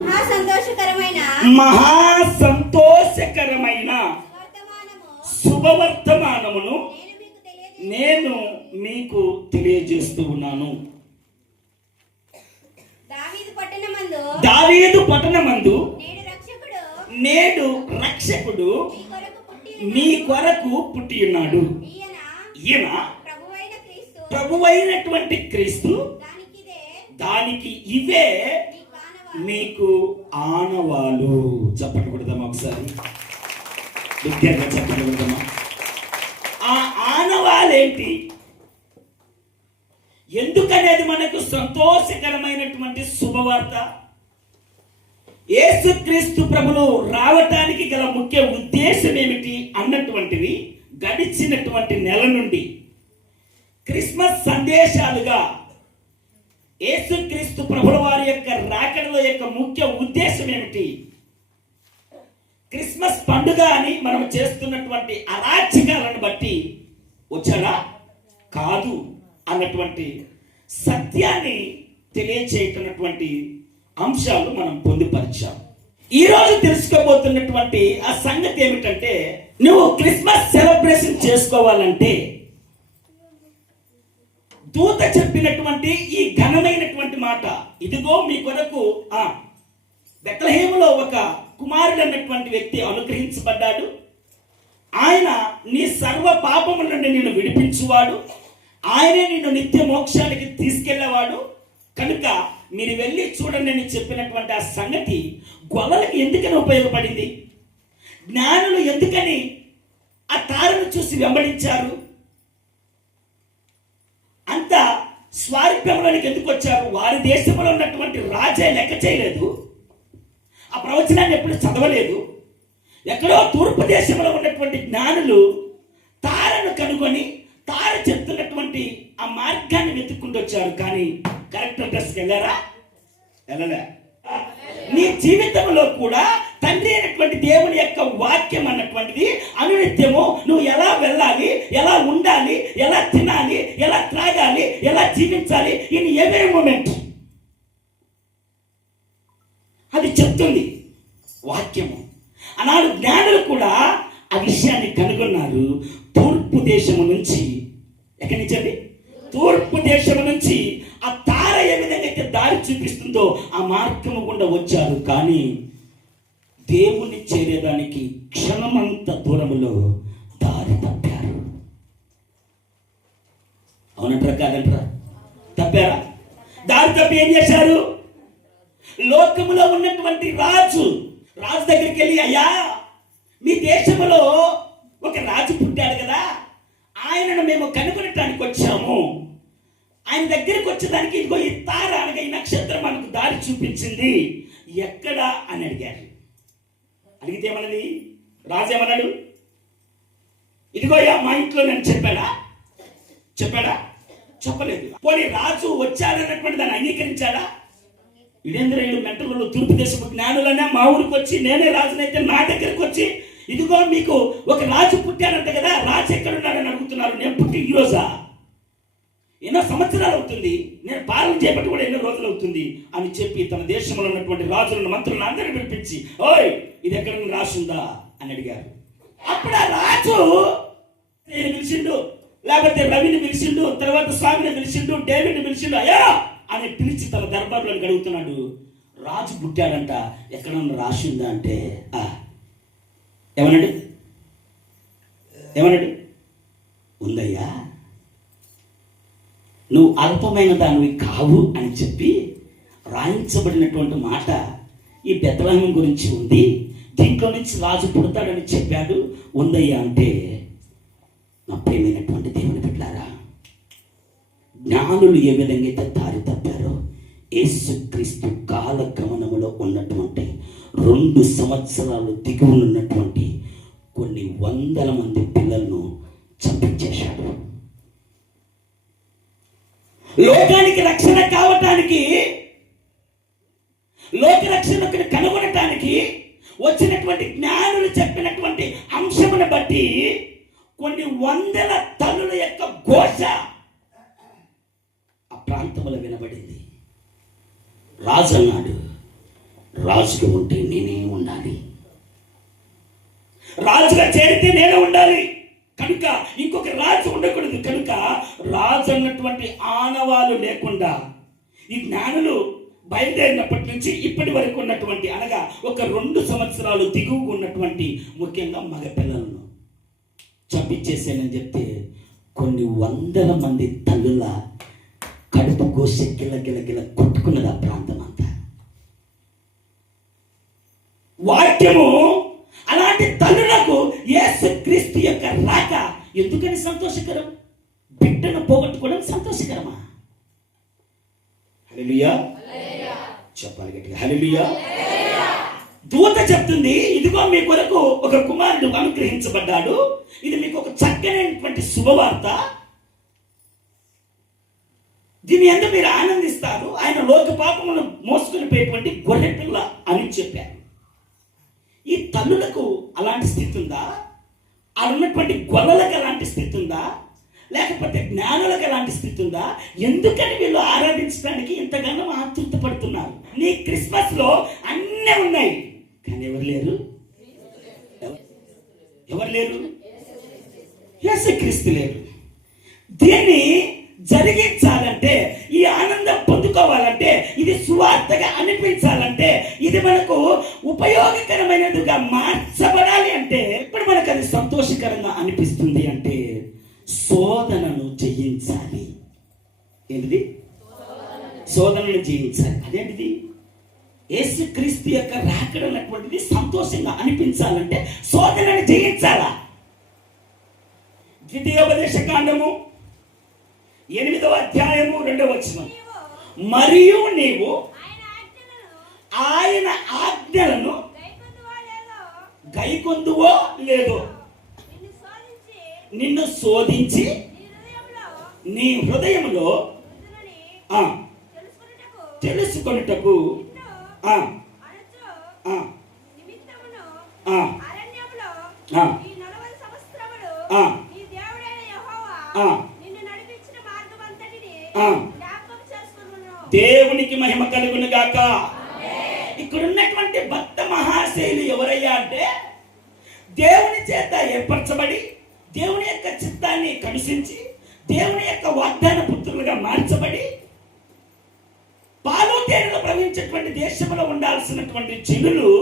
మహా సంతోషకరమైన శుభవర్తమానమును నేను మీకు తెలియజేస్తూ ఉన్నాను. దావీదు పట్టణమందు నేడు రక్షకుడు మీ కొరకు పుట్టి ఉన్నాడు. ఈయన ప్రభువైనటువంటి క్రీస్తు. దానికి ఇవే మీకు ఆనవాలు. చెప్పండి కొడదామా ఒకసారి, విద్యార్థి చెప్పండి కొడదామా. ఆ ఆనవాలేంటి, ఎందుకనేది మనకు సంతోషకరమైనటువంటి శుభవార్త. యేసుక్రీస్తు ప్రభులు రావటానికి గల ముఖ్య ఉద్దేశం ఏమిటి అన్నటువంటివి గడిచినటువంటి నెల నుండి క్రిస్మస్ సందేశాలుగా యేసుక్రీస్తు ప్రభుల వారి యొక్క రాకడలో యొక్క ముఖ్య ఉద్దేశం ఏమిటి, క్రిస్మస్ పండుగ అని మనం చేస్తున్నటువంటి అరాచకాలను బట్టి వచ్చారా కాదు అన్నటువంటి సత్యాన్ని తెలియచేయటటువంటి అంశాలు మనం పొందుపరిచాం. ఈరోజు తెలుసుకోబోతున్నటువంటి ఆ సంగతి ఏమిటంటే, నువ్వు క్రిస్మస్ సెలబ్రేషన్ చేసుకోవాలంటే దూత చెప్పినటువంటి ఈ ఘనమైనటువంటి మాట, ఇదిగో మీ కొరకు బెత్లెహేములో ఒక కుమారుడు అన్నటువంటి వ్యక్తి అనుగ్రహించబడ్డాడు. ఆయన నీ సర్వ పాపముల నుండి నిన్ను విడిపించువాడు, ఆయనే నిన్ను నిత్య మోక్షానికి తీసుకెళ్లేవాడు. కనుక మీరు వెళ్ళి చూడండి అని చెప్పినటువంటి ఆ సంగతి గొల్లలకి ఎందుకని ఉపయోగపడింది? జ్ఞానులు ఎందుకని ఆ తారను చూసి వెంబడించారు? అంత స్వారూప్యంలోనికి ఎందుకు వచ్చారు? వారి దేశంలో ఉన్నటువంటి రాజే లెక్క చేయలేదు, ఆ ప్రవచనాన్ని ఎప్పుడు చదవలేదు. ఎక్కడో తూర్పు దేశంలో ఉన్నటువంటి జ్ఞానులు తారను కనుగొని తార చెప్తున్నటువంటి ఆ మార్గాన్ని వెతుక్కుంటూ వచ్చారు. కానీ కరెక్ట్ అడ్రస్కి వెళ్ళారా? వెళ్ళలే. నీ జీవితంలో కూడా తండ్రి అయినటువంటి దేవుని యొక్క వాక్యం అన్నటువంటిది అనునిత్యము నువ్వు ఎలా వెళ్ళాలి, ఎలా ఉండాలి, ఎలా తినాలి, ఎలా త్రాగాలి, ఎలా జీవించాలి, ఇన్ ఎవరీ మూమెంట్ అది చెప్తుంది వాక్యము. ఆనాడు జ్ఞానులు కూడా ఆ విషయాన్ని కనుగొన్నారు. తూర్పు దేశము నుంచి, ఎక్కడి నుంచి అండి? తూర్పు దేశము నుంచి ఆ తార ఏ విధంగా అయితే దారి చూపిస్తుందో ఆ మార్గము గుండా వచ్చారు. కానీ దేవుని చేరేదానికి క్షణమంత దూరములో దారి తప్పారు. అవునంటారా కాదంటారా? తప్పారా? దారి తప్పి ఏం చేశారు? లోకములో ఉన్నటువంటి రాజు దగ్గరికి వెళ్ళి, అయ్యా మీ దేశంలో ఒక రాజు పుట్టాడు కదా, ఆయనను మేము కనుగొనటానికి వచ్చాము, ఆయన దగ్గరికి వచ్చేదానికి ఇదిగో ఈ తార అనగా ఈ నక్షత్రం మనకు దారి చూపించింది, ఎక్కడ అని అడిగారు. అడిగితే ఏమన్నది? రాజు ఏమన్నాడు? ఇదిగో మా ఇంట్లో నేను చెప్పాడా? చెప్పలేదు. పోనీ రాజు వచ్చాడన్నటువంటి దాన్ని అంగీకరించాడా? ఇదేంద్ర వీళ్ళు మెంటల్లో తూర్పు దేశపు జ్ఞానులనే మా ఊరికి వచ్చి, నేనే రాజునైతే నా దగ్గరికి వచ్చి, ఇదిగో మీకు ఒక రాజు పుట్టాడంట కదా, రాజు ఎక్కడున్నాడని అడుగుతున్నారు. నేను పుట్టి ఈ రోజా? ఎన్నో సంవత్సరాలు అవుతుంది, నేను పాలన చేపట్టి కూడా ఎన్నో రోజులు అవుతుంది అని చెప్పి తన దేశంలో ఉన్నటువంటి రాజులను మంత్రులను అందరినీ పిలిపించి, ఓయ్ ఇది ఎక్కడ రాసిందా అని అడిగారు. అప్పుడు ఆ రాజు నేను పిలిచిండు, లేకపోతే రవిని పిలిచిండు, తర్వాత స్వామిని పిలిచిండు, డేవిడ్ని పిలిచిండు, అయ్యా అని పిలిచి తన దర్బార్లో అడుగుతున్నాడు. రాజు పుట్టాడంట, ఎక్కడన్నా రాసిందా అంటే ఏమన్నాడు? ఉందయ్యా, నువ్వు అల్పమైన దానివి కావు అని చెప్పి రాయించబడినటువంటి మాట ఈ బెత్లెహేము గురించి ఉంది, దీంట్లో నుంచి రాజు పుడతాడని చెప్పాడు, ఉందయ్యా అంటే. నా ప్రియమైనటువంటి దేవుని బిడ్డలారా, జ్ఞానులు ఏ విధంగా అయితే దారి తప్పారో, యేసుక్రీస్తు కాలగమనములో ఉన్నటువంటి 2 సంవత్సరాలు దిగువనున్నటువంటి కొన్ని వందల మంది పిల్లలను చంపించేశాడు. లోకానికి రక్షణ కావటానికి, లోక రక్షణకు కనుగొనటానికి వచ్చినటువంటి జ్ఞానులు చెప్పినటువంటి అంశమును బట్టి కొన్ని వందల తల్లుల యొక్క ఘోష ఆ ప్రాంతంలో వినబడింది. రాజు అన్నాడు, రాజుగా ఉంటే నేనే ఉండాలి, రాజుగా చేరితే నేనే ఉండాలి. కనుక ఇంకొక రాజు ఉండకూడదు. కనుక రాజు అన్నటువంటి ఆనవాలు లేకుండా ఈ జ్ఞానులు బయలుదేరినప్పటి నుంచి ఇప్పటి వరకు ఉన్నటువంటి, అనగా ఒక 2 సంవత్సరాలు దిగువకు ఉన్నటువంటి ముఖ్యంగా మగపిల్లలను చంపించేసానని చెప్తే కొన్ని వందల మంది తల్లుల కడుపు కోసి గిల కొట్టుకున్నది ఆ ప్రాంతం అంతా. వాక్యము అలాంటి తల్లులకు యేసుక్రీస్తు యొక్క రాక ఎందుకని సంతోషకరం? బిడ్డను పోగొట్టుకోవడం సంతోషకరమా? హల్లెలూయా చెప్పాలి గట్టిగా, హల్లెలూయా. దూత చెప్తుంది, ఇదిగో మీ కొరకు ఒక కుమారుడు అనుగ్రహించబడ్డాడు, ఇది మీకు ఒక చక్కనైనటువంటి శుభవార్త, దీని యందు మీరు ఆనందిస్తారు, ఆయన లోక పాపములను మోసుకుని పోయేటువంటి గొర్రె పిల్ల అని చెప్పారు. ఈ తల్లులకు అలాంటి స్థితి ఉందా? అలా ఉన్నటువంటి గొల్లలకు అలాంటి స్థితి ఉందా? లేకపోతే జ్ఞానులకు అలాంటి స్థితి ఉందా? ఎందుకని వీళ్ళు ఆరాధించడానికి ఇంతగానో ఆతృత పడుతున్నారు? నీ క్రిస్మస్ లో అన్నీ ఉన్నాయి, కానీ ఎవరు లేరు? ఎవరు లేరు? యేసుక్రీస్తు లేరు. దీన్ని జరిగించాలంటే, ఈ ఆనందం పొందుకోవాలంటే, ఇది సువార్తగా అనిపించాలంటే, ఇది మనకు ఉపయోగకరమైనదిగా మార్చబడాలి అంటే, ఇప్పుడు మనకు అది సంతోషకరంగా అనిపిస్తుంది అంటే శోధనను జయించాలి. ఏంటిది? శోధనను జయించాలి. అదేంటిది? యేసుక్రీస్తు యొక్క రాకడ అన్నటువంటిది సంతోషంగా అనిపించాలంటే శోధనను జయించాలా? ద్వితీయోపదేశకాండము 8వ అధ్యాయము 2వ వచనం, మరియు నీవు ఆయన ఆజ్ఞలను గైకొందువో లేదో, నిన్ను శోధించి నీ హృదయంలో తెలుసుకొనుటకు దేవునికి మహిమ కలుగును గాక. ఇక్కడ ఉన్నటువంటి భక్త మహాశైలి ఎవరయ్యా అంటే, దేవుని చేత ఏర్పరచబడి దేవుని యొక్క చిత్తాన్ని కనుసించి దేవుని యొక్క వాగ్దాన పుత్రులుగా మార్చబడి పాలు తేనెలు ప్రవహించేటువంటి దేశంలో ఉండాల్సినటువంటి జనులు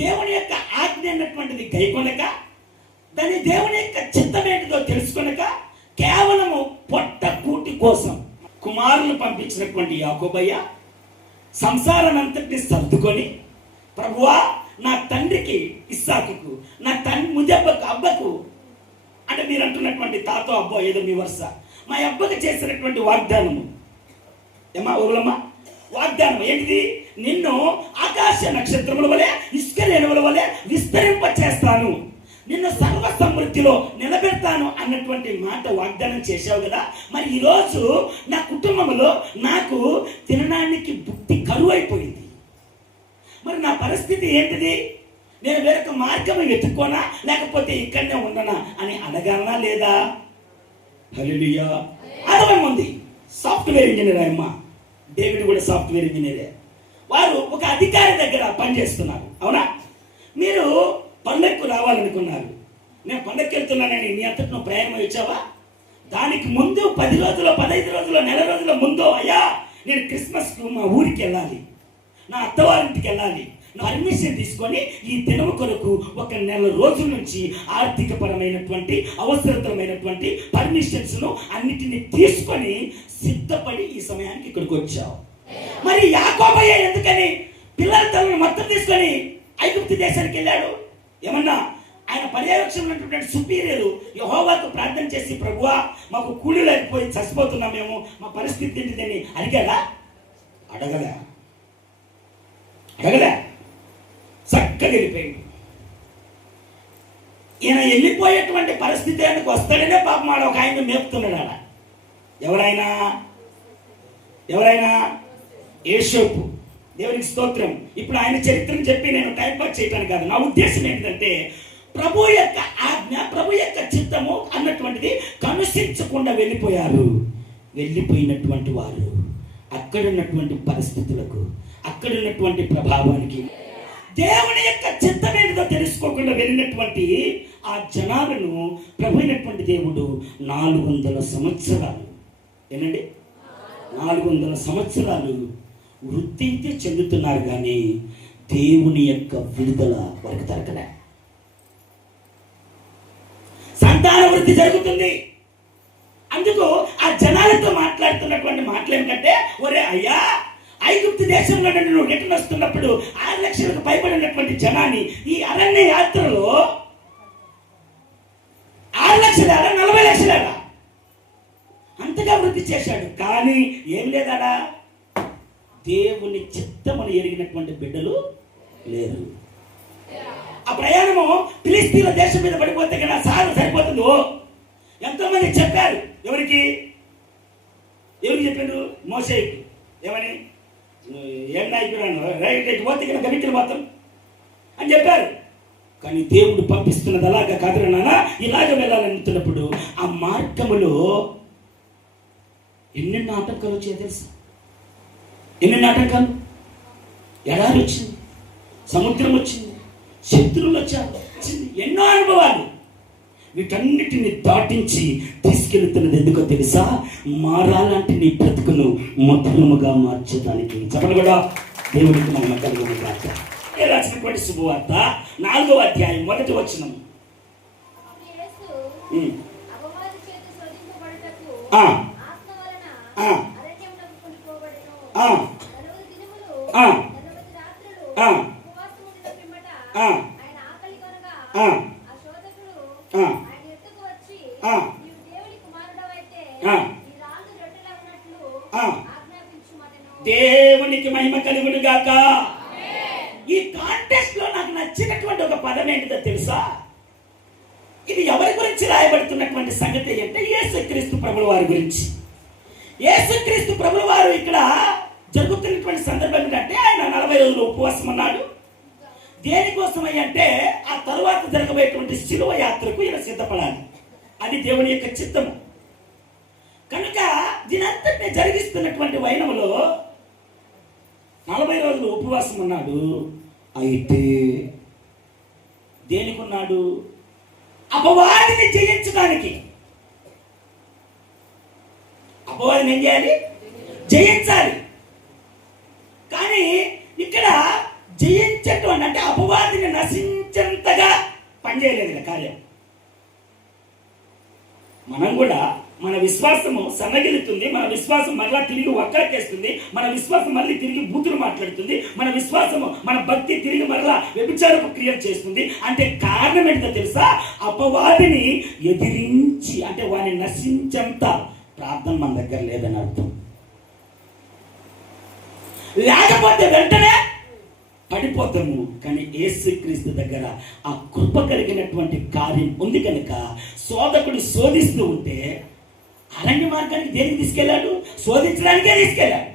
దేవుని యొక్క ఆజ్ఞ అన్నటువంటిది గైకొనక, దాని దేవుని యొక్క చిత్తం ఏంటిదో తెలుసుకొనక, కేవలము పొట్ట కూటి కోసం కుమారులు పంపించినటువంటి యాకోబయ్య సంసారం అంతటిని సర్దుకొని, ప్రభువా నా తండ్రికి ఇస్సాకుకు, నా ముజబ్బకు అబ్బకు, అంటే మీరు అంటున్నటువంటి తాతో అబ్బో ఏదో మీ వరుస, మా అబ్బకు చేసినటువంటి వాగ్దానము ఏమా ఓలమ్మా, వాగ్దానం ఏంటిది? నిన్ను ఆకాశ నక్షత్రముల వలె ఇసుక రేణువుల వలె విస్తరింప చేస్తాను, నిన్ను సర్వ సమృద్ధిలో నిలబెడతాను అన్నటువంటి మాట వాగ్దానం చేశావు కదా. మరి ఈరోజు నా కుటుంబంలో నాకు తినడానికి బుద్ధి కరువు అయిపోయింది. మరి నా పరిస్థితి ఏంటిది? నేను వేరొక మార్గం వెతుక్కోనా, లేకపోతే ఇక్కడనే ఉండనా అని అడగాలనా లేదా? హల్లెలూయా. అర్థం ఉంది. సాఫ్ట్వేర్ ఇంజనీర్ అమ్మ, డేవిడ్ కూడా సాఫ్ట్వేర్ ఇంజనీరే. వారు ఒక అధికారి దగ్గర పనిచేస్తున్నారు, అవునా? మీరు పండగకు రావాలనుకున్నారు, నేను పండగకి వెళ్తున్నానని నీ అంతటి నువ్వు ప్రయాణం ఇచ్చావా? దానికి ముందు 10 రోజులు 15 రోజులు నెల రోజుల ముందు, అయ్యా నేను క్రిస్మస్కు మా ఊరికి వెళ్ళాలి, నా అత్తవారింటికి వెళ్ళాలి, పర్మిషన్ తీసుకొని ఈ దినము కొరకు 1 నెల రోజుల నుంచి ఆర్థిక పరమైనటువంటి అవసరతమైనటువంటి పర్మిషన్స్ను అన్నిటిని తీసుకొని సిద్ధపడి ఈ సమయానికి ఇక్కడికి వచ్చావు. మరి యాకోబయ్య ఎందుకని పిల్లల తల్లిని మొత్తం తీసుకొని ఐగుప్తు దేశానికి వెళ్ళాడు? ఏమన్నా ఆయన పర్యవేక్షణ సుపీరియర్ యెహోవాకు ప్రార్థన చేసి, ప్రభువా మాకు కూలి లేకపోయి చచ్చిపోతున్నాం మేము, మా పరిస్థితి ఏంటిదని అడిగాడా? అడగలే. చక్కగా వెళ్ళిపోయింది. ఈయన వెళ్ళిపోయేటువంటి పరిస్థితి ఆయనకు వస్తాడనే పాపం ఆడ ఒక ఆయన మేపుతున్నాడు. ఆడ ఎవరైనా యేషోపు. దేవునికి స్తోత్రం. ఇప్పుడు ఆయన చరిత్రను చెప్పి నేను టైం పాస్ చేయడానికి కాదు, నా ఉద్దేశం ఏంటంటే ప్రభు యొక్క ఆజ్ఞ, ప్రభు యొక్క చిత్తము అన్నటువంటిది కనుసించకుండా వెళ్ళిపోయారు. వెళ్ళిపోయినటువంటి వారు అక్కడ ఉన్నటువంటి పరిస్థితులకు, అక్కడ ఉన్నటువంటి ప్రభావానికి దేవుని యొక్క చిత్తం ఏంటో తెలుసుకోకుండా వెళ్ళినటువంటి ఆ జనాలను ప్రభు అయినటువంటి దేవుడు 400 సంవత్సరాలు ఏనండి 400 సంవత్సరాలు వృద్ధి చెందుతున్నారు, కానీ దేవుని యొక్క విడుదల వారికి దొరకలే. సంతాన వృద్ధి జరుగుతుంది. అందుకు ఆ జనాలతో మాట్లాడుతున్నటువంటి మాటలు ఏమిటంటే, ఒరే అయ్యా, ఐగుప్తు దేశంలో నువ్వు రిటర్న్ వస్తున్నప్పుడు 6 లక్షలకు పైబడినటువంటి జనాన్ని ఈ అరణ్య యాత్రలో 6 లక్షలేడా 40 లక్షలేడా అంతగా వృద్ధి చేశాడు, కానీ ఏం లేదాడా దేవుని చిత్తమును ఎరిగినటువంటి బిడ్డలు లేరు. ఆ ప్రయాణము ఫిలిస్తీన్ల దేశం మీద పడిపోతే కదా సాగు సరిపోతుందో ఎంతో మంది చెప్పారు. ఎవరికి చెప్పారు? మోసేకి. ఏమని? ఎండాయిపోయాను రైట్ పోతే కదా గమిట్లు పోతాం అని చెప్పారు. కానీ దేవుడు పంపిస్తున్నది అలాగా కాదురా నాన్న, ఇలాగ వెళ్ళాలనుకున్నప్పుడు ఆ మార్గములో ఎన్నెన్నో ఆటంకాలు వచ్చాయో తెలుసా? ఎన్నెన్నో ఆటంకాలు. ఎడారి వచ్చింది, సముద్రం వచ్చింది, శత్రువులు వచ్చారు, ఎన్నో అనుభవాలు. వీటన్నిటిని దాటించి తీసుకెళ్తున్నది ఎందుకో తెలుసా? మారాలంటే నీ బ్రతుకును మధురముగా మార్చడానికి. చెప్పండి కూడా దేవుడికి మన కలుగును గాక. రాసినటువంటి శుభవార్త 4వ అధ్యాయం 1వ వచనం. దేవునికి మహిమ కలుగును గాక. ఈ కాంటెక్స్ట్ లో నాకు నచ్చినటువంటి ఒక పదం ఏంటిదో తెలుసా? ఇది ఎవరి గురించి రాయబడుతున్నటువంటి సంగతి అంటే యేసుక్రీస్తు ప్రభుల వారి గురించి. యేసుక్రీస్తు ప్రభుల వారు ఇక్కడ జరుగుతున్నటువంటి సందర్భం ఏంటంటే ఆయన 40 రోజులు ఉపవాసం ఉన్నాడు. దేనికోసమై అంటే ఆ తరువాత జరగబోయేటువంటి శిలువ యాత్రకు ఈయన సిద్ధపడాలి. అది దేవుని యొక్క చిత్తము. కనుక దీనంతటిని జరిగిస్తున్నటువంటి వైనములో 40 రోజులు ఉపవాసం ఉన్నాడు. అయితే దేనికి ఉన్నాడు? అపవాదిని జయించడానికి. అపవాదిని ఏం చేయాలి? జయించాలి. కానీ ఇక్కడ జయించటం అంటే అపవాదిని నశించేంతగా పనిచేయలేదు కార్యం. మనం కూడా మన విశ్వాసము సన్నగిలుతుంది, మన విశ్వాసం మరలా తిరిగి వక్రకేస్తుంది, మన విశ్వాసం మళ్ళీ తిరిగి బూతులు మాట్లాడుతుంది, మన విశ్వాసము మన భక్తి తిరిగి మరలా వ్యభిచారపు క్రియలు చేస్తుంది. అంటే కారణం ఏంటో తెలుసా? అపవాదిని ఎదిరించి, అంటే వాడిని నశించేంత ప్రార్థన మన దగ్గర లేదని అర్థం. లేకపోతే వెంటనే పడిపోతాము. కానీ యేసుక్రీస్తు దగ్గర ఆ కృప కలిగినటువంటి కార్యం ఉంది కనుక శోధకుడు శోధిస్తూ ఉంటే అరణ్య మార్గానికి దేనికి తీసుకెళ్ళాడు? శోధించడానికే తీసుకెళ్ళాడు.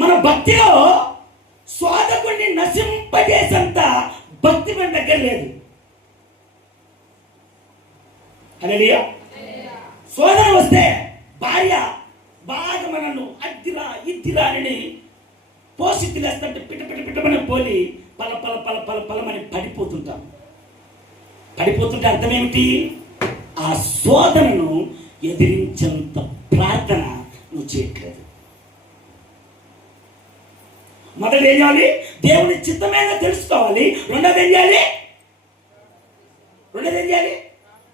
మన భక్తిలో శోధకుడిని నశింపజేసేంత భక్తి మన దగ్గర లేదు. హల్లెలూయా. శోధన వస్తే భార్య బాగా మనను అద్దిరా ఇద్దిరా అని పోసి తినేస్తుంటే పిట్టమని పోలి పల పల పల పల పలమని పడిపోతుంటాం. పడిపోతుంటే అర్థం ఏమిటి? ఆ శోధనను ఎదిరించేంత ప్రార్థన నువ్వు చేయట్లేదు. మొదటి ఏం చేయాలి? దేవుని చిత్తమేదో తెలుసుకోవాలి. రెండోది ఏం చేయాలి?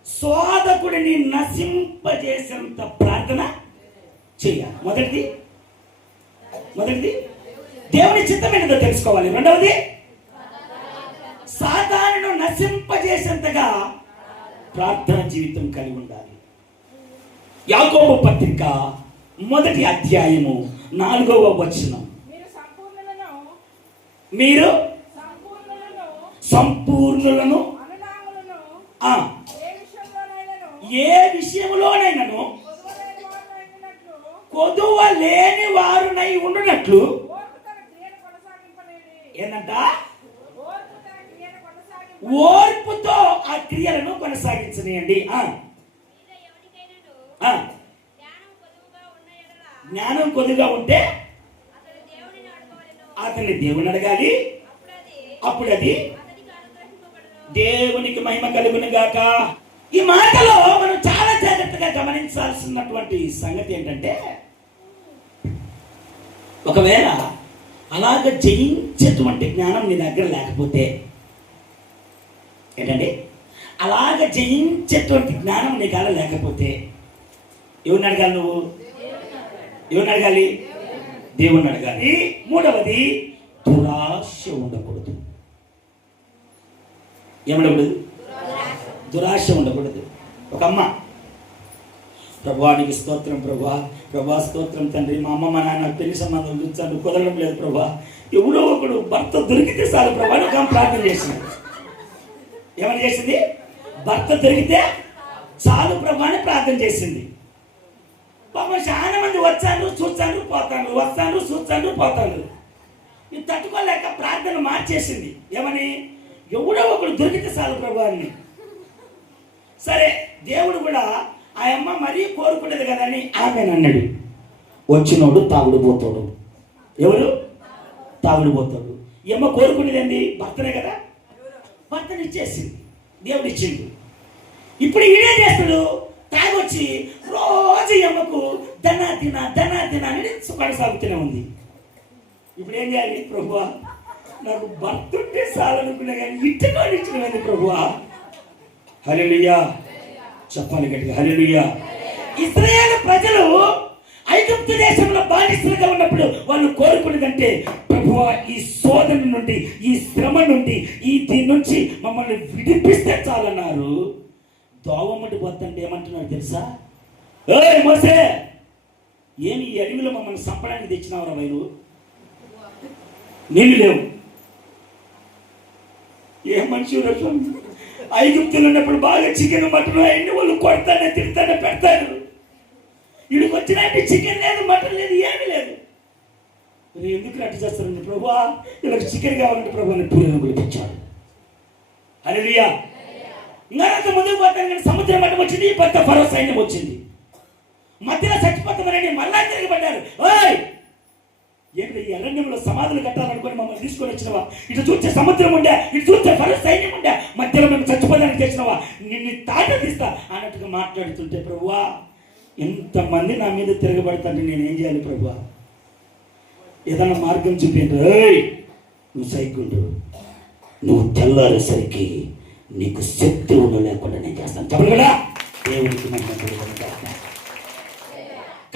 శోధకుడిని నశింపజేసేంత ప్రార్థన చేయాలి. మొదటిది దేవుని చిత్తం ఏంటో తెలుసుకోవాలి. రెండవది సాతానును నశింపజేసేంతగా ప్రార్థన జీవితం కలిగి ఉండాలి. యాకోబు పత్రిక 1వ అధ్యాయము 4వ వచనం. మీరు సంపూర్ణులను ఏ విషయంలోనైనాను కొదువ లేని వారునై ఉండునట్లు ఏంటంట? ఓర్పుతో ఆ క్రియలను కొనసాగించనియండి. జ్ఞానం కొద్దిగా ఉంటే అతన్ని దేవుని అడగాలి, అప్పుడు అది దేవునికి మహిమ కలుగును గాక. ఈ మాటలో మనం చాలా జాగ్రత్తగా గమనించాల్సినటువంటి సంగతి ఏంటంటే, ఒకవేళ అలాగ జయించేటువంటి జ్ఞానం నీ దగ్గర లేకపోతే ఏంటండి, అలాగ జయించేటువంటి జ్ఞానం నీ కాడ లేకపోతే ఎవరిని అడగాలి? నువ్వు ఎవరిని అడగాలి? దేవుణ్ణి అడగాలి. మూడవది, దురాశ ఉండకూడదు. ఏముండకూడదు? దురాశ ఉండకూడదు. ఒక అమ్మ, ప్రభువానికి స్తోత్రం ప్రభా, ప్రభా స్తోత్రం తండ్రి, మా అమ్మ మా నాన్న పెళ్లి సంబంధం చూస్తాను, కుదరడం లేదు ప్రభా, ఎవడో ఒకడు భర్త దొరికితే చాలు ప్రభా అని ఒక ప్రార్థన చేసింది. ఏమని చేసింది? భర్త దొరికితే చాలు ప్రభా అని ప్రార్థన చేసింది. పాపం చాలా మంది వచ్చాను చూస్తాను పోతాను, వస్తాను చూస్తాను పోతాను. ఇది తట్టుకోలేక ప్రార్థన మార్చేసింది. ఏమని? ఎవడో ఒకడు దొరికితే చాలు ప్రభా అని. సరే, దేవుడు కూడా ఆ అమ్మ మరీ కోరుకునేది కదా అని ఆమె అన్నాడు, వచ్చినోడు తాగుడు పోతాడు. ఎవరు? తాగుడు పోతాడు. ఈ అమ్మ కోరుకునేది ఏంది? భర్తనే కదా. భర్తని ఇచ్చేసింది, దేవుడు ఇచ్చింది. ఇప్పుడు ఈడే చేస్తాడు, తాగొచ్చి రోజు అమ్మకు ధనా తిన అని కొనసాగుతూనే ఉంది. ఇప్పుడు ఏం చేయాలి? ప్రభువా, నాకు భర్త ఉంటే చాలనుకున్నా కానీ ఇంటిలో ఇచ్చినది ప్రభువా. హల్లెలూయా చెప్పాలి గట్టిగా, హల్లెలూయా. ఇశ్రాయేలు ప్రజలు ఐగుప్తు దేశంలో బానిసలుగా ఉన్నప్పుడు వాళ్ళు కోరుకునేదంటే, ప్రభువా ఈ శోధన నుండి, ఈ శ్రమ నుండి, దీని నుంచి మమ్మల్ని విడిపిస్తే చాలన్నారు. దోవమ్మటి పోతుంటే ఏమంటున్నారు తెలుసా? ఏయ్ మోసే, ఏమి ఈ అడవిలో మమ్మల్ని సంపడానికి తెచ్చినావురా మీరు? నీళ్ళు లేవు. ఏ మనిషి రసం? ఐగుప్తులు ఉన్నప్పుడు బాగా చికెన్ మటన్ అన్ని వాళ్ళు కొడతానే తిడతానే పెడతారు. వీడికి వచ్చినట్టు చికెన్ లేదు, మటన్ లేదు, ఏమీ లేదు. మీరు ఎందుకు అట్టు చేస్తారండి? ప్రభువా వీళ్ళకి చికెన్ కావాలంటే ప్రభు అని పూలను పిలిపించాడు. హల్లెలూయా. ఇంకా ముందుకు పోతాను కానీ సముద్రం మట్టం వచ్చింది, పెద్ద ఫరో సైన్యం వచ్చింది. మధ్యలో చచ్చిపోతామని మళ్ళా తిరగబడ్డారు. ఓయ్ ఏంటి ఈ అరణ్యంలో సమాధులు కట్టాలనుకుని మమ్మల్ని తీసుకొని వచ్చినవా? ఇటు చూస్తే సముద్రం ఉండే, ఇటు చూస్తే ఫరో సైన్యం ఉండే, మధ్యలో మేము చచ్చిపోతానికి తెచ్చినవా? నిన్ను తాట తీస్తా అన్నట్టుగా మాట్లాడుతుంటే, ప్రభువా ఎంతమంది నా మీద తిరగబడతాంటే నేనేం చేయాలి ప్రభువా? ఏదన్నా మార్గం చూపించు. నువ్వు సైకుండు, నువ్వు తెల్లారేసరికి నీకు శత్రువులు లేకుండా నేను చేస్తాను. చెప్పడు కదా దేవుడికి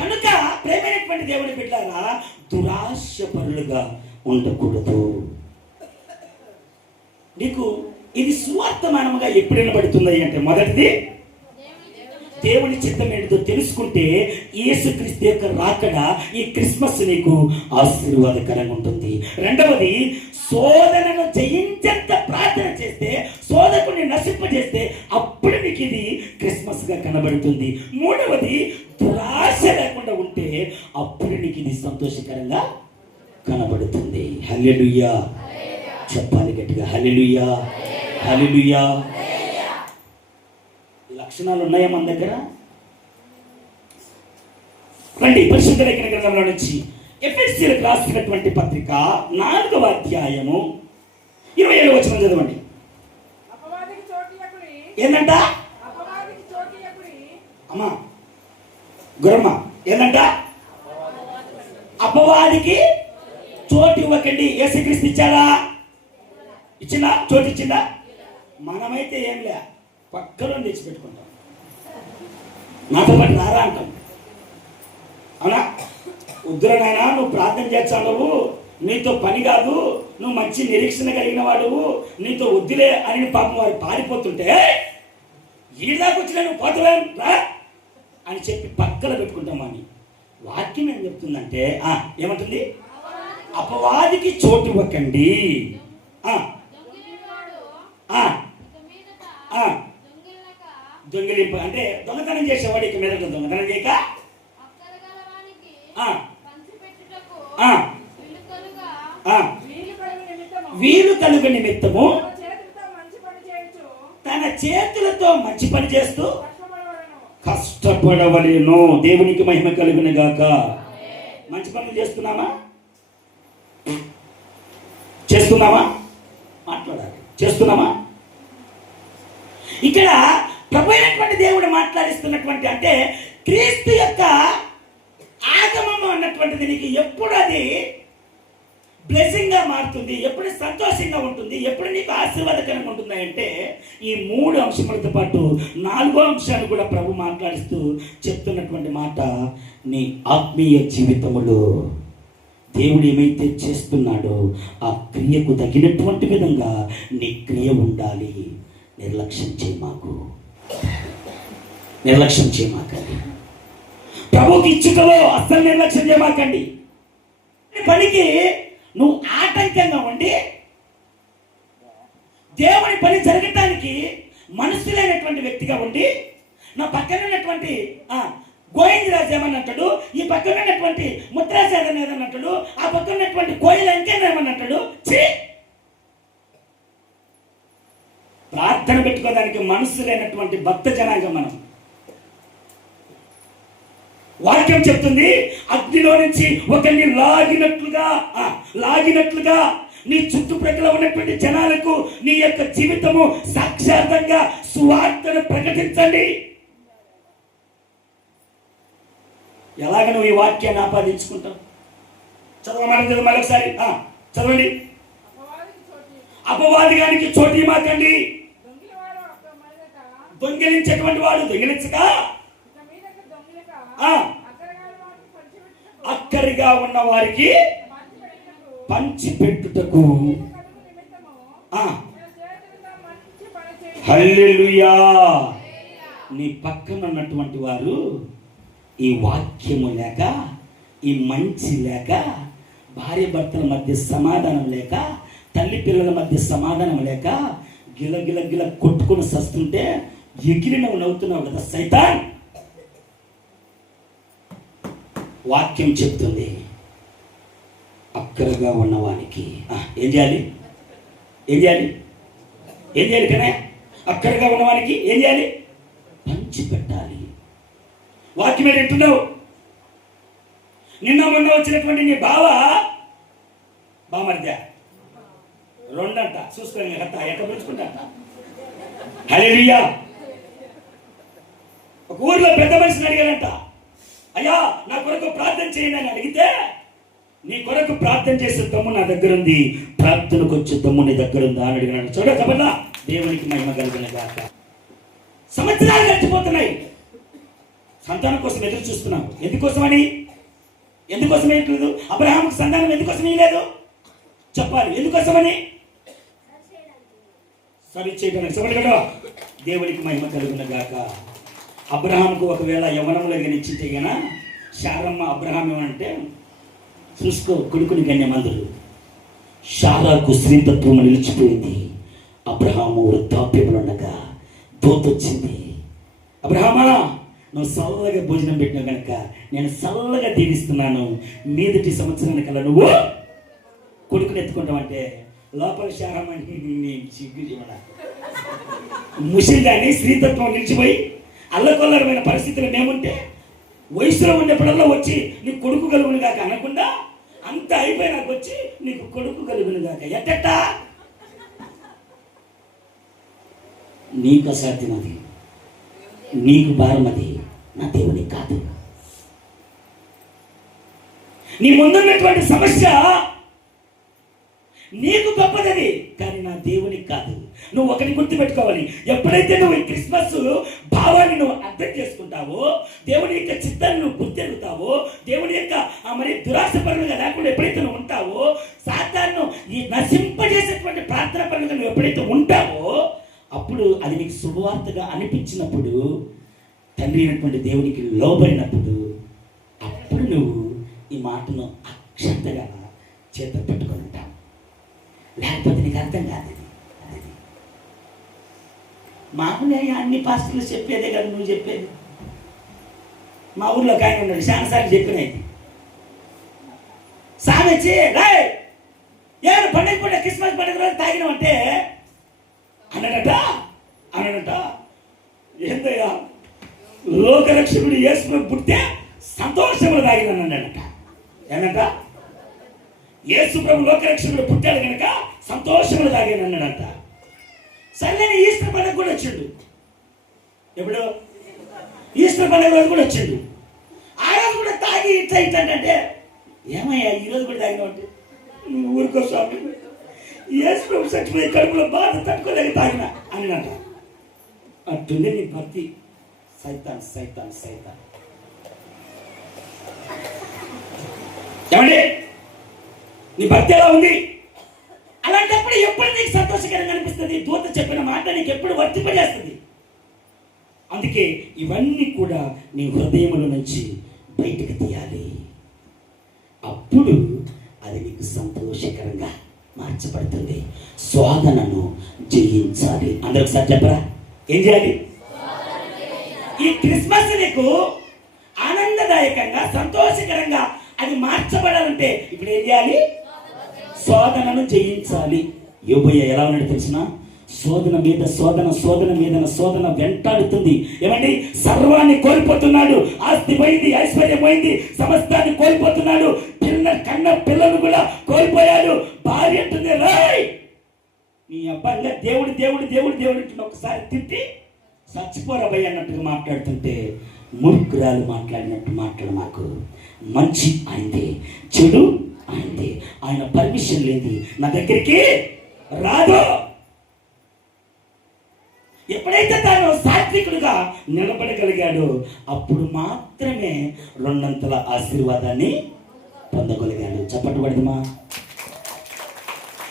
కనుక ప్రేమైనటువంటి దేవుని బిడ్డలారా, దురాశపరులుగా ఉండకూడదు. నీకు ఇది సువార్తమానముగా ఎప్పుడు వినబడుతుంది అంటే, మొదటిది దేవుని చిత్తం ఏంటో తెలుసుకుంటే యేసుక్రీస్తు యొక్క రాకడ ఈ క్రిస్మస్ నీకు ఆశీర్వాదకరంగా ఉంటుంది. రెండవది, శోధనను జయించేంత ప్రార్థన చేస్తే, శోధకుని నశింపజేస్తే అప్పుడు నీకు ఇది క్రిస్మస్ గా కనబడుతుంది. మూడవది, దురాశ లేకుండా ఉంటే అప్పుడు నీకు ఇది సంతోషకరంగా కనబడుతుంది. హల్లెలూయా చెప్పాలి గట్టిగా, హల్లెలూయా హల్లెలూయా. లక్షణాలు ఉన్నాయా మన దగ్గర? రండి పరిశుద్ధ లేఖన గ్రంథంలో నుంచి ఎఫెసీయులకు రాసినటువంటి పత్రిక 4వ అధ్యాయము 27వ వచనం చదవండి. ఏందంట? అమ్మా గురమ్మ, ఏందంట? అపవాదికి చోటు ఇవ్వకండి. యేసుక్రీస్తు ఇచ్చాడా? ఇచ్చిందా? చోటు ఇచ్చిందా? మనమైతే ఏం లే, పక్కలో తెచ్చిపెట్టుకుంటాం. నాతో పాటు రారా అంటాం. అవునా? వద్దురనైనా నువ్వు ప్రార్థన చేస్తావు, నీతో పని కాదు, నువ్వు మంచి నిరీక్షణ కలిగిన వాడు, నీతో వద్దులే అని పాపం వారు పారిపోతుంటే, ఈదాకు వచ్చిన నువ్వు పోతలేం రా అని చెప్పి పక్కన పెట్టుకుంటాం. అని వాక్యం ఏం చెప్తుందంటే, ఏమంటుంది? అపవాదికి చోటు ఇవ్వకండి. దొంగిలింపు అంటే దొంగతనం చేసేవాడు ఇక మీద దొంగతనం చేయక వీలు కలుగు నిమిత్తము తన చేతులతో మంచి పని చేస్తూ కష్టపడవలేను. దేవునికి మహిమ కలుగును గాక. మంచి పనులు చేస్తున్నామా? చేస్తున్నామా? మాట్లాడాలి. చేస్తున్నామా? ఇక్కడ ప్రభు అయినటువంటి దేవుడు మాట్లాడిస్తున్నటువంటి, అంటే క్రీస్తు యొక్క ఆగమము అన్నటువంటిది నీకు ఎప్పుడు అది బ్లెస్సింగ్ గా మారుతుంది, ఎప్పుడు సంతోషంగా ఉంటుంది, ఎప్పుడు నీకు ఆశీర్వాదకరంగా ఉంటుంది అంటే ఈ 3 అంశములతో పాటు 4వ అంశాన్ని కూడా ప్రభు మాట్లాడిస్తూ చెప్తున్నటువంటి మాట, నీ ఆత్మీయ జీవితములో దేవుడు ఏమైతే చేస్తున్నాడో ఆ క్రియకు తగినటువంటి విధంగా నీ క్రియ ఉండాలి. నిర్లక్ష్యం చేయమాకు, నిర్లక్ష్యం చేయమాకండి. ప్రభుకి ఇచ్చుటలో అస్సలు నిర్లక్ష్యం చేయమాకండి. పనికి నువ్వు ఆటంకంగా ఉండి దేవుని పని జరగటానికి మనసులేనటువంటి వ్యక్తిగా ఉండి, నా పక్కన ఉన్నటువంటి గోవిందరాజు ఏమని అంటాడు, ఈ పక్కన ఉన్నటువంటి ముద్రాసేదన్ ఏదని అంటాడు, ఆ పక్కన ఉన్నటువంటి కోయిల ఇంకేమని అంటాడు. ప్రార్థన పెట్టుకోవడానికి మనసు లేనటువంటి భక్త జనాంగం మనం. వాక్యం చెప్తుంది, అగ్నిలో నుంచి ఒకరిని లాగినట్లుగా నీ చుట్టుప్రక్కల ఉన్నటువంటి జనాలకు నీ యొక్క జీవితము సాక్షాత్తంగా సువార్తను ప్రకటించండి. ఎలాగ నువ్వు ఈ వాక్యాన్ని ఆపాదించుకుంటావు? చదవమని మరొకసారి చదవండి. అపవాదిగానికి చోటు మాకండి. దొంగిలించేటువంటి వాడు దొంగిలించక అక్కరిగా ఉన్న వారికి పంచిపెట్టుటకు. హల్లెలూయా. నీ పక్కన ఉన్నటువంటి వారు ఈ వాక్యము లేక, ఈ మంచి లేక, భార్య భర్తల మధ్య సమాధానం లేక, తల్లి పిల్లల మధ్య సమాధానం లేక గిల కొట్టుకుని సస్తుంటే ఎగిరి నువ్వు నవ్వుతున్నావు కదా సైతాన్. వాక్యం చెప్తుంది, అక్కరగా ఉన్నవానికి ఏం చేయాలి? ఏం చేయాలి? ఏం చేయాలి? కానీ అక్కరగా ఉన్నవానికి ఏం చేయాలి? పంచి పెట్టాలి. వాక్యం ఏంటున్నావు? నిన్న మొన్న వచ్చినటువంటి నీ బామర్ద 2 అంట చూసుకొని ఎట్ట పెంచుకుంటా. హల్లెలూయా. ఒక ఊర్లో పెద్ద మనిషిని అడిగారంట, అయ్యా నా కొరకు ప్రార్థన చేయండి అని అడిగితే, నీ కొరకు ప్రార్థన చేసే దమ్ము నా దగ్గర ఉంది, ప్రార్థనకు వచ్చే దమ్ము నీ దగ్గర ఉందా అని అడిగినాడు. చూడ చెప్పదా, దేవునికి మహిమ కలుగును గాక. సంవత్సరాలు గడిచిపోతున్నాయి, సంతానం కోసం ఎదురు చూస్తున్నావు. ఎందుకోసమని? ఎందుకోసం వేయట్లేదు? అబ్రహాముకు సంతానం ఎందుకోసం వేయలేదు చెప్పాలి. ఎందుకోసమని? సరి చేయడానికి. చెప్పండి కదా, దేవునికి మహిమ కలుగును గాక. అబ్రహాంకు ఒకవేళ యవనంలో గనిచ్చితే గన శారమ్మ అబ్రహాం ఏమనంటే, చూసుకో కొడుకుని గణ్యమందులు. శారాకు స్త్రీతత్వం నిలిచిపోయింది. అబ్రహాము వృద్ధాప్యంలో ఉండగా దూతొచ్చింది, అబ్రహామా నువ్వు చల్లగా భోజనం పెట్టినా కనుక నేను చల్లగా దీవిస్తున్నాను, మీదటి సంవత్సరానికల్లా నువ్వు కొడుకుని ఎత్తుకుంటావంటే లోపల శారమ్మ ముసిల్దాన్ని స్త్రీతత్వం నిలిచిపోయి అల్లకొల్లరమైన పరిస్థితులు మేముంటే వయసులో ఉండేప్పుడల్లా వచ్చి నీకు కొడుకు కలుగును గాక అనకుండా అంత అయిపోయినాక వచ్చి నీకు కొడుకు కలుగును గాక. ఎట్టట నీకు అసాధ్యం, అది నీకు భారం, అది నా దేవునికి కాదు. నీ ముందున్నటువంటి సమస్య నీకు గొప్పదని, కానీ నా దేవునికి కాదు. నువ్వు ఒకటి గుర్తుపెట్టుకోవాలి, ఎప్పుడైతే నువ్వు ఈ క్రిస్మస్ భావాన్ని నువ్వు అర్థం చేసుకుంటావో, దేవుని యొక్క చిత్తాన్ని నువ్వు గుర్తెరుగుతావో, దేవుని యొక్క మరి దురాశపరులుగా లేకుండా ఎప్పుడైతే నువ్వు ఉంటావో, సాతాను ఈ నశింపజేసేటువంటి ప్రార్థన పరులుగా నువ్వు ఎప్పుడైతే ఉంటావో, అప్పుడు అది నీకు శుభవార్తగా అనిపించినప్పుడు, తండ్రి అయినటువంటి దేవునికి లోబడినప్పుడు, అప్పుడు నువ్వు ఈ మాటను అక్షంతగా చేత పెట్టుకొని ఉంటావు. లేకపోతే నీకు అర్థం కాదు. మామూలుగా అన్ని పాస్టర్లు చెప్పేదే కదా నువ్వు చెప్పేది. మా ఊర్లో ఒక ఆయన ఉన్నాడు, చాలాసార్లు చెప్పినది. సామె వచ్చి ఏడు పండుగ పూట క్రిస్మస్ పండుగ రోజు తాగినామంటే అన్నాడట ఏందయ్యా లోకరక్షకుడు యేసు పుట్టే సంతోషంలో తాగినాను అన్నాడట. ఏమంట? యేసు ప్రభు లోకరక్షకుడు పుట్టాడు కనుక సంతోషములు తాగాను అన్నాడంట. సర్లేని ఈస్టర్ పండుగ కూడా వచ్చిండు. ఎప్పుడు? ఈస్టర్ పండుగ రోజు కూడా వచ్చిండు. ఆ రోజు కూడా తాగి ఇట్లా అంటే ఏమయ్యా ఈరోజు కూడా తాగినావంటే ఊరికో స్వామి యేసు ప్రభు చచ్చిపోయి కడుపులో బాధ తట్టుకోలేక తాగినా అన్నట. అట్టుంది నీ భక్తి. సైతాన్ సైతాన్ సైతాన్. ఏమండి నీ భక్తి ఎలా ఉంది? అలాంటప్పుడు ఎప్పుడు నీకు సంతోషకరంగా అనిపిస్తుంది? దూత చెప్పిన మాట నీకు ఎప్పుడు వర్తింపజేస్తుంది. అందుకే ఇవన్నీ కూడా నీ హృదయముల నుంచి బయటకు తీయాలి. అప్పుడు అది నీకు సంతోషకరంగా మార్చబడుతుంది. శోధనను జయించాలి. అందరూ ఒకసారి చెప్పరా? ఏం చేయాలి? ఈ క్రిస్మస్ నీకు ఆనందదాయకంగా సంతోషకరంగా అది మార్చబడాలంటే ఇప్పుడు ఏం చేయాలి? శోధనను జయించాలి. యోబయ్య ఎలా ఉన్నాడు తెలిసిన? శోధన మీద శోధన, శోధన మీద శోధన వెంటాడుతుంది. ఏమండి? సర్వాన్ని కోల్పోతున్నాడు. ఆస్తి పోయింది, ఐశ్వర్యం పోయింది, సమస్తాన్ని కోల్పోతున్నాడు. కన్న పిల్లలు కూడా కోల్పోయాడు. భార్య అంటుంది రాయ్ నీ అబ్బాయిగా దేవుడు దేవుడు దేవుడు దేవుడు అంటున్న ఒకసారి తిట్టి చచ్చిపోరా భయ్య అన్నట్టుగా మాట్లాడుతుంటే మూర్ఖురాలు మాట్లాడినట్టు మాట్లాడు. మాకు మంచి ఆయనదే, చెడు ఆయనదే. ఆయన పర్మిషన్ లేదు నా దగ్గరికి రాదు. ఎప్పుడైతే తాను సాత్వికుడుగా నిలబడగలిగాడో అప్పుడు మాత్రమే రెండంతల ఆశీర్వాదాన్ని పొందగలిగాడు. చప్పట్లు పడదమా?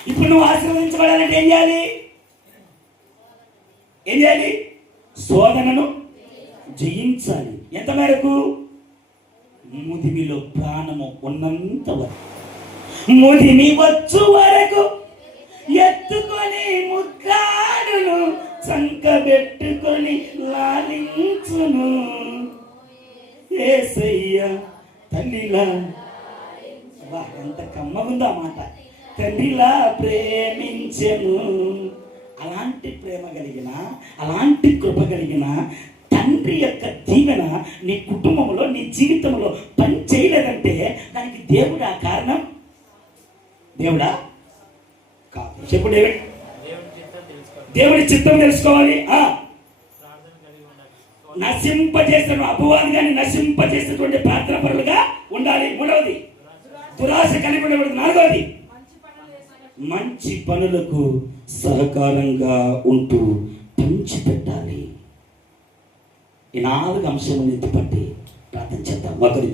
ఇప్పుడు నువ్వు ఆశీర్వదించబడాలంటే ఏం చేయాలి? ఏం చేయాలి? శోధనను జయించాలి. ఎంత మేరకు? ముదిమిలో ప్రాణము ఉన్నంత వరకు, ముదిమి వచ్చు వరకు ఎత్తుకొని ముద్దాడును, సంకబెట్టుకొని లాలించును. యేసయ్య తల్లిలా, ఎంత కమ్మగుందో ఆ మాట. తండ్రిలా ప్రేమించెను. అలాంటి ప్రేమ కలిగిన, అలాంటి కృప కలిగిన తండ్రి యొక్క దీవెన నీ కుటుంబంలో, నీ జీవితంలో పని చేయలేదంటే దానికి దేవుడా కారణం? దేవుడా కాదు. చెప్పు డేవిడ్. దేవుడి చిత్తం తెలుసుకోవాలి. నశింపజేసిన అపవాది కానీ నశింపజేసేటువంటి ప్రార్థన పరులుగా ఉండాలి. మూడవది దురాశ కలిగి ఉండకూడదు. నాలుగవది మంచి పనులకు సహకారంగా ఉంటూ పంచిపెట్టాలి. ఈ 4 అంశాలను ఎత్తిపట్టి ప్రార్థన చేద్దాం. ఒకరి